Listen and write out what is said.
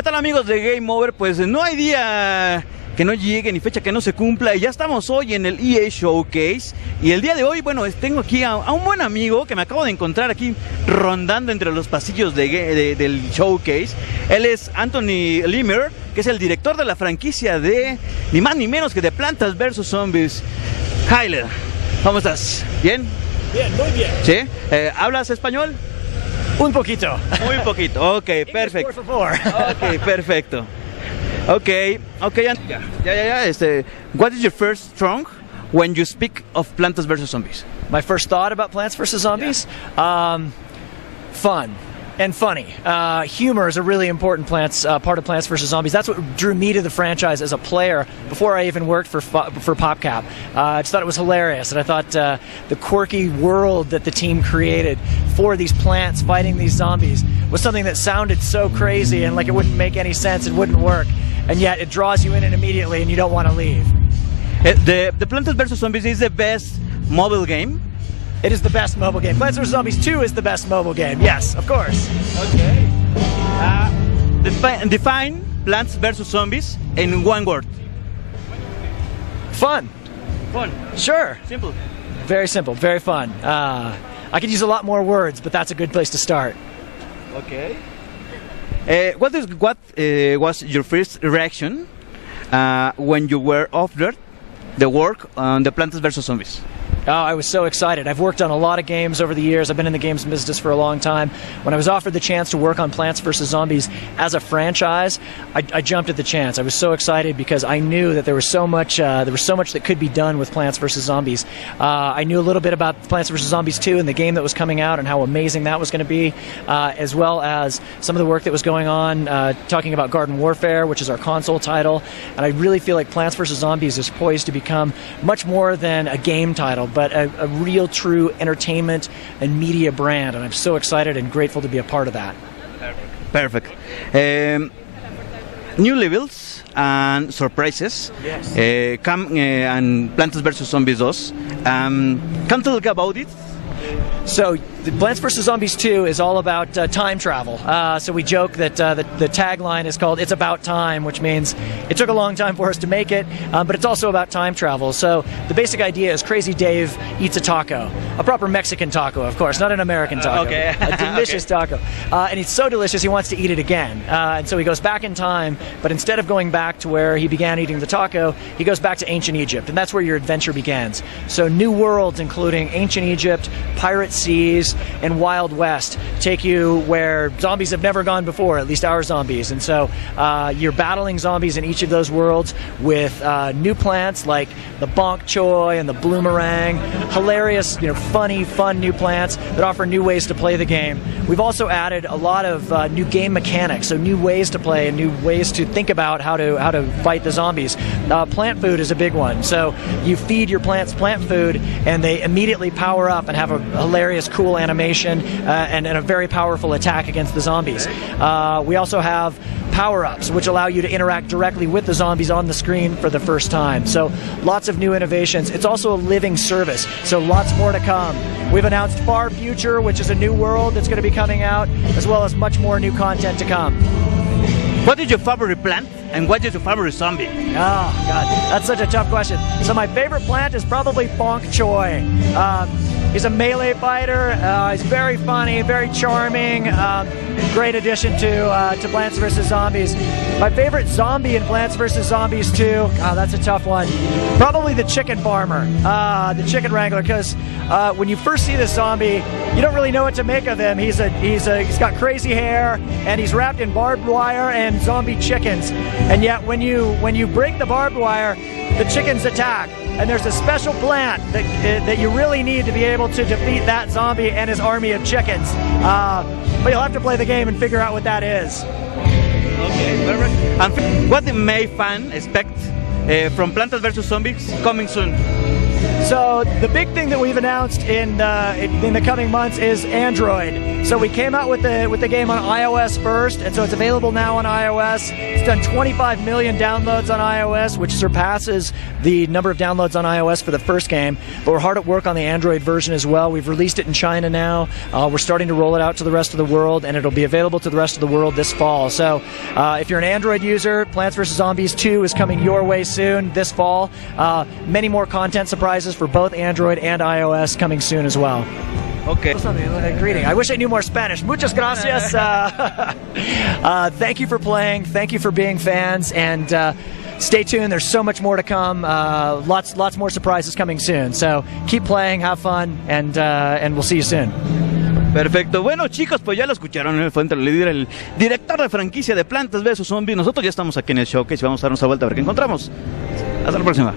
¿Qué tal, amigos de Game Over? Pues no hay día que no llegue ni fecha que no se cumpla y ya estamos hoy en el EA Showcase y el día de hoy, bueno, tengo aquí a un buen amigo que me acabo de encontrar aquí rondando entre los pasillos del Showcase. Él es Antony Leamer, que es el director de la franquicia de ni más ni menos que de Plantas vs Zombies. Hyler, ¿cómo estás? ¿Bien? Bien, muy bien. ¿Sí? ¿Hablas español? Un poquito. Muy poquito, ok, perfecto. Por favor. Ok, perfecto. Okay, what is your first thought when you speak of Plantas vs Zombies? My first thought about Plants vs. Zombies? Yeah. Fun and funny. Humor is a really important part of Plants vs. Zombies. That's what drew me to the franchise as a player before I even worked for PopCap. I just thought it was hilarious, and I thought the quirky world that the team created for these plants fighting these zombies was something that sounded so crazy and like it wouldn't make any sense, it wouldn't work, and yet it draws you in immediately and you don't want to leave. The Plantas vs. Zombies is the best mobile game? It is the best mobile game. Plants vs. Zombies 2 is the best mobile game. Yes, of course. Okay. Define Plants vs. Zombies in one word. Fun. Fun. Sure. Simple. Very simple. Very fun. I could use a lot more words, but that's a good place to start. Okay. What was your first reaction when you were offered the work on the Plantas vs. Zombies? Oh, I was so excited. I've worked on a lot of games over the years. I've been in the games business for a long time. When I was offered the chance to work on Plants vs. Zombies as a franchise, I jumped at the chance. I was so excited because I knew that there was so much that could be done with Plants vs. Zombies. I knew a little bit about Plants vs. Zombies 2 and the game that was coming out and how amazing that was going to be, as well as some of the work that was going on talking about Garden Warfare, which is our console title. And I really feel like Plants vs. Zombies is poised to become much more than a game title, but a real, true entertainment and media brand, and I'm so excited and grateful to be a part of that. Perfect. New levels and surprises come and Plantas vs. Zombies 2. Can you talk about it? So, the Plants vs. Zombies 2 is all about time travel. So we joke that the tagline is called "It's About Time," which means it took a long time for us to make it, but it's also about time travel. So the basic idea is Crazy Dave eats a taco, a proper Mexican taco, of course, not an American taco, okay. A delicious taco. And it's so delicious he wants to eat it again. And so he goes back in time, but instead of going back to where he began eating the taco, he goes back to ancient Egypt, and that's where your adventure begins. So new worlds, including ancient Egypt, pirate seas, and Wild West, take you where zombies have never gone before, at least our zombies. And so you're battling zombies in each of those worlds with new plants like the bok choy and the bloomerang, hilarious, funny, fun new plants that offer new ways to play the game. We've also added a lot of new game mechanics, so new ways to play and new ways to think about how to fight the zombies. Plant food is a big one. So you feed your plants plant food and they immediately power up and have a hilarious, cool animation and a very powerful attack against the zombies. We also have power-ups, which allow you to interact directly with the zombies on the screen for the first time. So lots of new innovations. It's also a living service, so lots more to come. We've announced Far Future, which is a new world that's going to be coming out, as well as much more new content to come. What is your favorite plant and what is your favorite zombie? Oh, God, that's such a tough question. So my favorite plant is probably bok choy. He's a melee fighter. He's very funny, very charming. Great addition to Plants vs. Zombies. My favorite zombie in Plants vs. Zombies 2, that's a tough one. Probably the chicken farmer, the chicken wrangler, because when you first see this zombie, you don't really know what to make of him. He's got crazy hair and he's wrapped in barbed wire and zombie chickens. And yet when you break the barbed wire, the chickens attack. And there's a special plant that you really need to be able to defeat that zombie and his army of chickens. But you'll have to play the game and figure out what that is. Okay, perfect. And what may fans expect from Plantas vs. Zombies coming soon? So the big thing that we've announced in the coming months is Android. So we came out with the game on iOS first, and so it's available now on iOS. It's done 25 million downloads on iOS, which surpasses the number of downloads on iOS for the first game. But we're hard at work on the Android version as well. We've released it in China now. We're starting to roll it out to the rest of the world, and it'll be available to the rest of the world this fall. So if you're an Android user, Plants vs. Zombies 2 is coming your way soon this fall. Many more content surprises for both Android and iOS coming soon as well. Okay. Greeting. I wish I knew more Spanish. Muchas gracias. Thank you for playing. Thank you for being fans. And stay tuned. There's so much more to come. Lots more surprises coming soon. So keep playing, have fun, and we'll see you soon. Perfecto. Bueno, chicos, pues ya lo escucharon. Él fue Antony Leamer, el director de franquicia de Plantas vs. Zombies. Nosotros ya estamos aquí en el showcase y vamos a dar una vuelta a ver qué encontramos. Hasta la próxima.